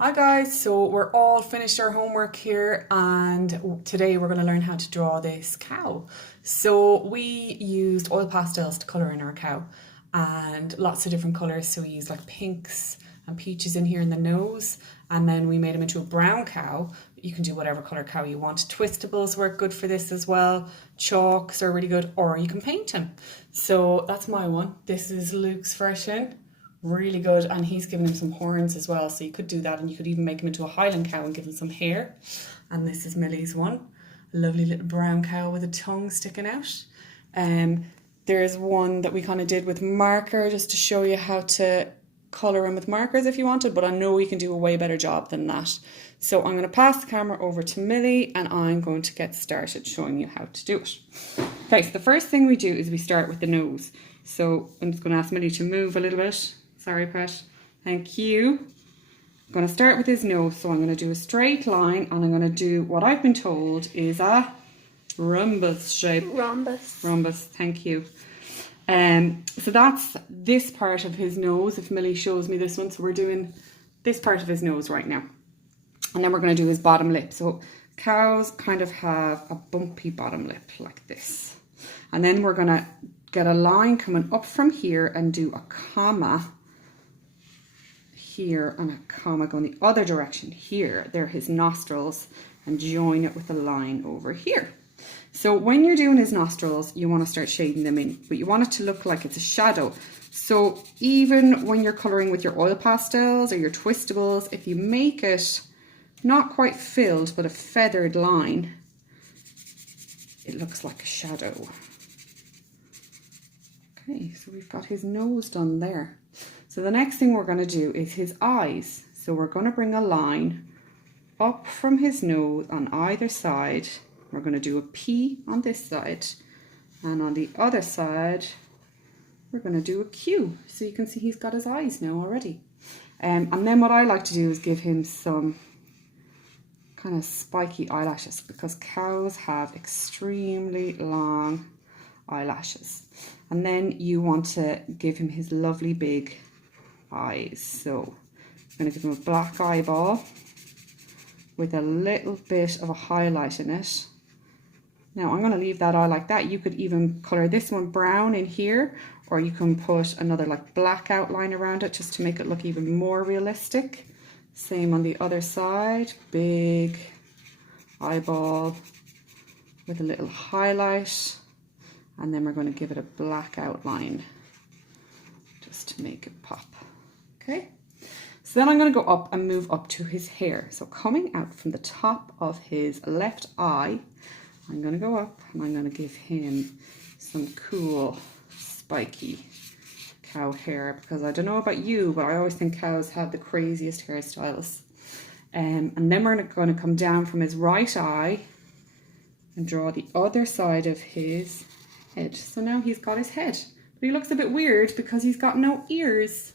Hi guys, so we're all finished our homework here and today we're going to learn how to draw this cow. So we used oil pastels to colour in our cow and lots of different colours. So we used like pinks and peaches in here in the nose, and then we made him into a brown cow. You can do whatever colour cow you want. Twistables work good for this as well. Chalks are really good, or you can paint him. So that's my one. This is Luke's version. Really good, and he's given him some horns as well, so you could do that, and you could even make him into a Highland cow and give him some hair. And this is Millie's one, a lovely little brown cow with a tongue sticking out. There's one that we kind of did with marker just to show you how to colour him with markers if you wanted, but I know we can do a way better job than that. So I'm going to pass the camera over to Millie and I'm going to get started showing you how to do it. Okay, so the first thing we do is we start with the nose. So I'm just going to ask Millie to move a little bit. Sorry, Pet. Thank you. I'm going to start with his nose. So I'm going to do a straight line and I'm going to do what I've been told is a rhombus shape. Rhombus, thank you. So that's this part of his nose, if Millie shows me this one. So we're doing this part of his nose right now. And then we're going to do his bottom lip. So cows kind of have a bumpy bottom lip like this. And then we're going to get a line coming up from here and do a comma here and a comma going the other direction here. They're his nostrils, and join it with a line over here. So when you're doing his nostrils, you want to start shading them in, but you want it to look like it's a shadow. So even when you're colouring with your oil pastels or your twistables, if you make it not quite filled but a feathered line, it looks like a shadow. Okay, so we've got his nose done there. So the next thing we're going to do is his eyes. So we're going to bring a line up from his nose on either side. We're going to do a P on this side, and on the other side we're going to do a Q. So you can see he's got his eyes now already. And then what I like to do is give him some kind of spiky eyelashes, because cows have extremely long eyelashes. And then you want to give him his lovely big eyes. So I'm going to give him a black eyeball with a little bit of a highlight in it. Now I'm going to leave that eye like that. You could even colour this one brown in here, or you can put another like black outline around it just to make it look even more realistic. Same on the other side, big eyeball with a little highlight, and then we're going to give it a black outline just to make it pop. Okay, so then I'm going to go up and move up to his hair. So coming out from the top of his left eye, I'm going to go up and I'm going to give him some cool spiky cow hair, because I don't know about you, but I always think cows have the craziest hairstyles. And then we're going to come down from his right eye and draw the other side of his head. So now he's got his head, but he looks a bit weird because he's got no ears.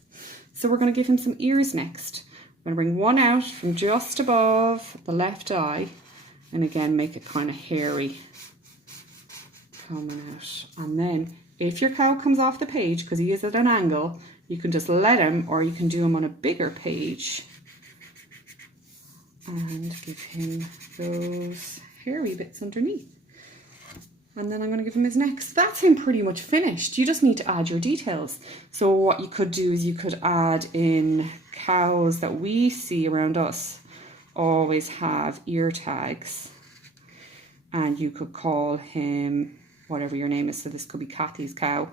So we're going to give him some ears next. I'm going to bring one out from just above the left eye, and again make it kind of hairy coming out. And then if your cow comes off the page because he is at an angle, you can just let him, or you can do him on a bigger page and give him those hairy bits underneath. And then I'm going to give him his neck. So that's him pretty much finished. You just need to add your details. So what you could do is you could add in cows that we see around us always have ear tags. And you could call him whatever your name is. So this could be Kathy's cow,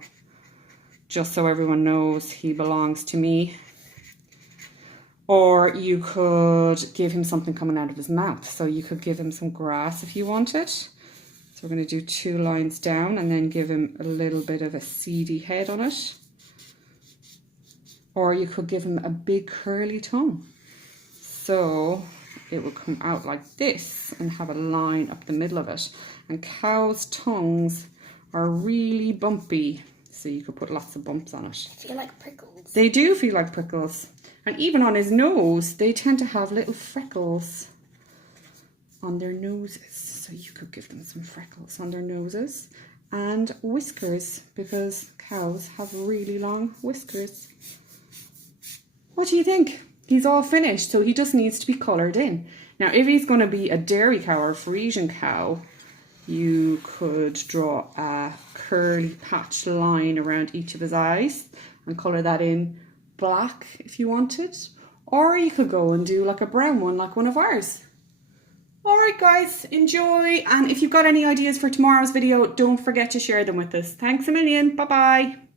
just so everyone knows he belongs to me. Or you could give him something coming out of his mouth. So you could give him some grass if you wanted. So we're going to do 2 lines down and then give him a little bit of a seedy head on it. Or you could give him a big curly tongue. So it will come out like this and have a line up the middle of it. And cows' tongues are really bumpy, so you could put lots of bumps on it. They feel like prickles. They do feel like prickles. And even on his nose, they tend to have little freckles on their noses. So you could give them some freckles on their noses, and whiskers, because cows have really long whiskers. What do you think? he's all finished, so he just needs to be coloured in. Now, if he's going to be a dairy cow or a Frisian cow, you could draw a curly patch line around each of his eyes and colour that in black if you wanted. Or you could go and do like a brown one like one of ours. Alright guys, enjoy, and if you've got any ideas for tomorrow's video, don't forget to share them with us. Thanks a million, bye bye.